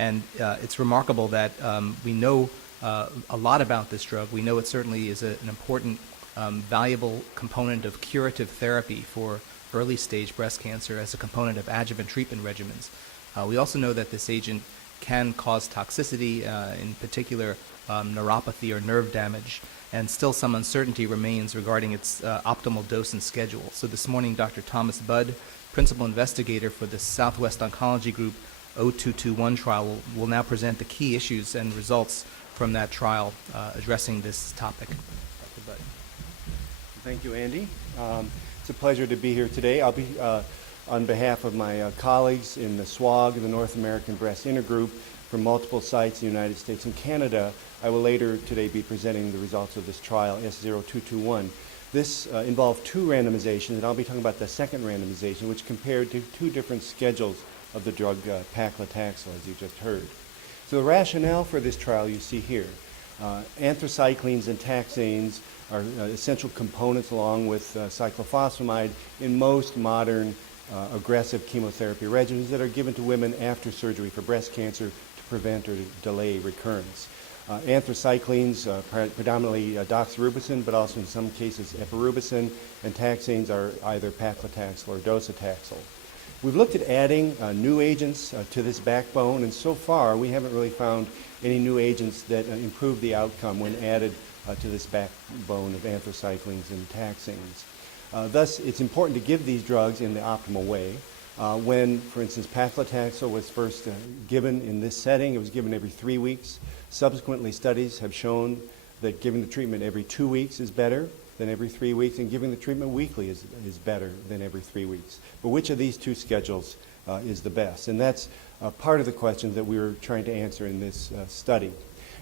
And it's remarkable that we know a lot about this drug. We know it certainly is an important, valuable component of curative therapy for early stage breast cancer as a component of adjuvant treatment regimens. We also know that this agent can cause toxicity, in particular neuropathy or nerve damage, and still some uncertainty remains regarding its optimal dose and schedule. So this morning, Dr. Thomas Budd, principal investigator for the Southwest Oncology Group 0221 trial, will now present the key issues and results from that trial addressing this topic. Dr. Budd. Thank you, Andy. It's a pleasure to be here today. I'll be on behalf of my colleagues in the SWOG, the North American Breast Intergroup, from multiple sites in the United States and Canada. I will later today be presenting the results of this trial, S0221. This involved two randomizations, and I'll be talking about the second randomization, which compared to two different schedules of the drug paclitaxel, as you just heard. So the rationale for this trial you see here. Anthracyclines and taxanes are essential components along with cyclophosphamide in most modern aggressive chemotherapy regimens that are given to women after surgery for breast cancer to prevent or to delay recurrence. Anthracyclines, predominantly doxorubicin, but also in some cases epirubicin, and taxanes are either paclitaxel or docetaxel. We've looked at adding new agents to this backbone, and so far we haven't really found any new agents that improve the outcome when added to this backbone of anthracyclines and taxanes. Thus, it's important to give these drugs in the optimal way. When, for instance, paclitaxel was first given in this setting, it was given every 3 weeks. Subsequently, studies have shown that giving the treatment every 2 weeks is better than every 3 weeks, and giving the treatment weekly is better than every 3 weeks. But which of these two schedules is the best? And that's part of the question that we were trying to answer in this study.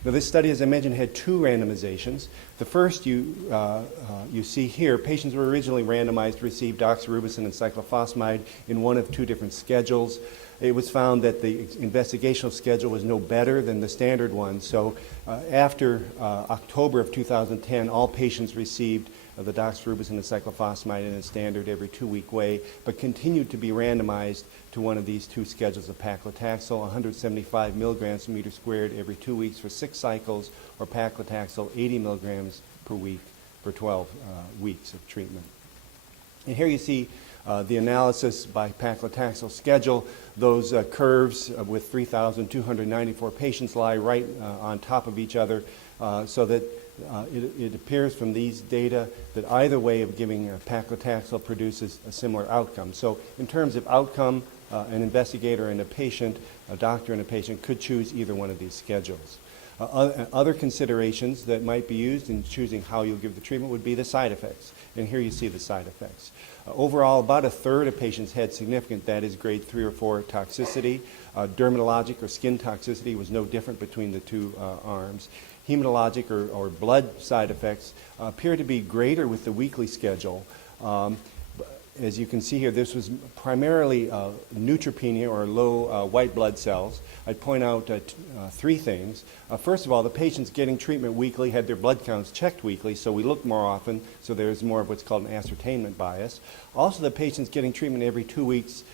Now, this study, as I mentioned, had two randomizations. The first you see here, patients were originally randomized to receive doxorubicin and cyclophosphamide in one of two different schedules. It was found that the investigational schedule was no better than the standard one. So after October of 2010, all patients received the doxorubicin and cyclophosphamide in a standard every 2-week way, but continued to be randomized to one of these two schedules of paclitaxel, 175 milligrams per meter squared every 2 weeks for 6 cycles, or paclitaxel 80 milligrams per week for 12 weeks of treatment. And here you see the analysis by paclitaxel schedule. Those curves with 3,294 patients lie right on top of each other, so that it appears from these data that either way of giving paclitaxel produces a similar outcome. So in terms of outcome, an investigator and a patient, a doctor and a patient could choose either one of these schedules. Other considerations that might be used in choosing how you'll give the treatment would be the side effects. And here you see the side effects. Overall, about a third of patients had significant, that is grade 3 or 4 toxicity. Dermatologic or skin toxicity was no different between the two arms. Hematologic or blood side effects appear to be greater with the weekly schedule. As you can see here, this was primarily neutropenia or low white blood cells. I'd point out 3 things. First of all, the patients getting treatment weekly had their blood counts checked weekly, so we looked more often, so there's more of what's called an ascertainment bias. Also, the patients getting treatment every 2 weeks,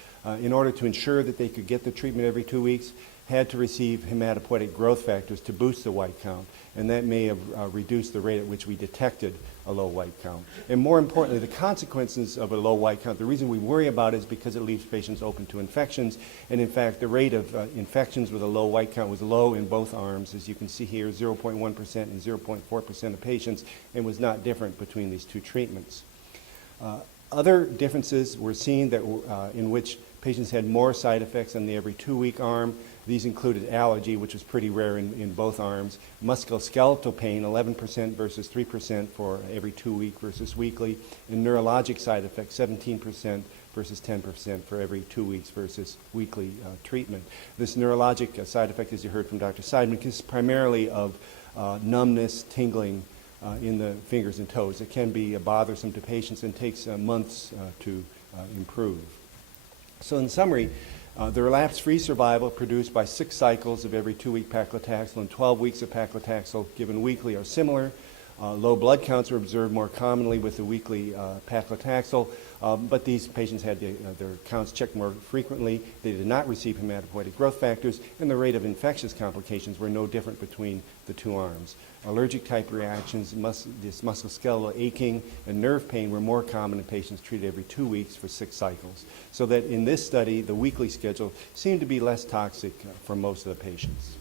in order to ensure that they could get the treatment every 2 weeks, had to receive hematopoietic growth factors to boost the white count, and that may have reduced the rate at which we detected a low white count. And more importantly, the consequences of a low white count, the reason we worry about it is because it leaves patients open to infections, and in fact the rate of infections with a low white count was low in both arms, as you can see here, 0.1% and 0.4% of patients, and was not different between these two treatments. Other differences were seen that in which patients had more side effects on the every 2-week arm. These included allergy, which was pretty rare in both arms, musculoskeletal pain, 11% versus 3% for every 2 week versus weekly, and neurologic side effects, 17% versus 10% for every 2 weeks versus weekly treatment. This neurologic side effect, as you heard from Dr. Seidman, consists primarily of numbness, tingling in the fingers and toes. It can be bothersome to patients and takes months to improve. So in summary, the relapse-free survival produced by 6 cycles of every 2-week paclitaxel and 12 weeks of paclitaxel given weekly are similar. Low blood counts are observed more commonly with the weekly paclitaxel. But these patients had their counts checked more frequently. They did not receive hematopoietic growth factors, and the rate of infectious complications were no different between the two arms. Allergic type reactions, this musculoskeletal aching, and nerve pain were more common in patients treated every 2 weeks for 6 cycles. So that in this study, the weekly schedule seemed to be less toxic for most of the patients.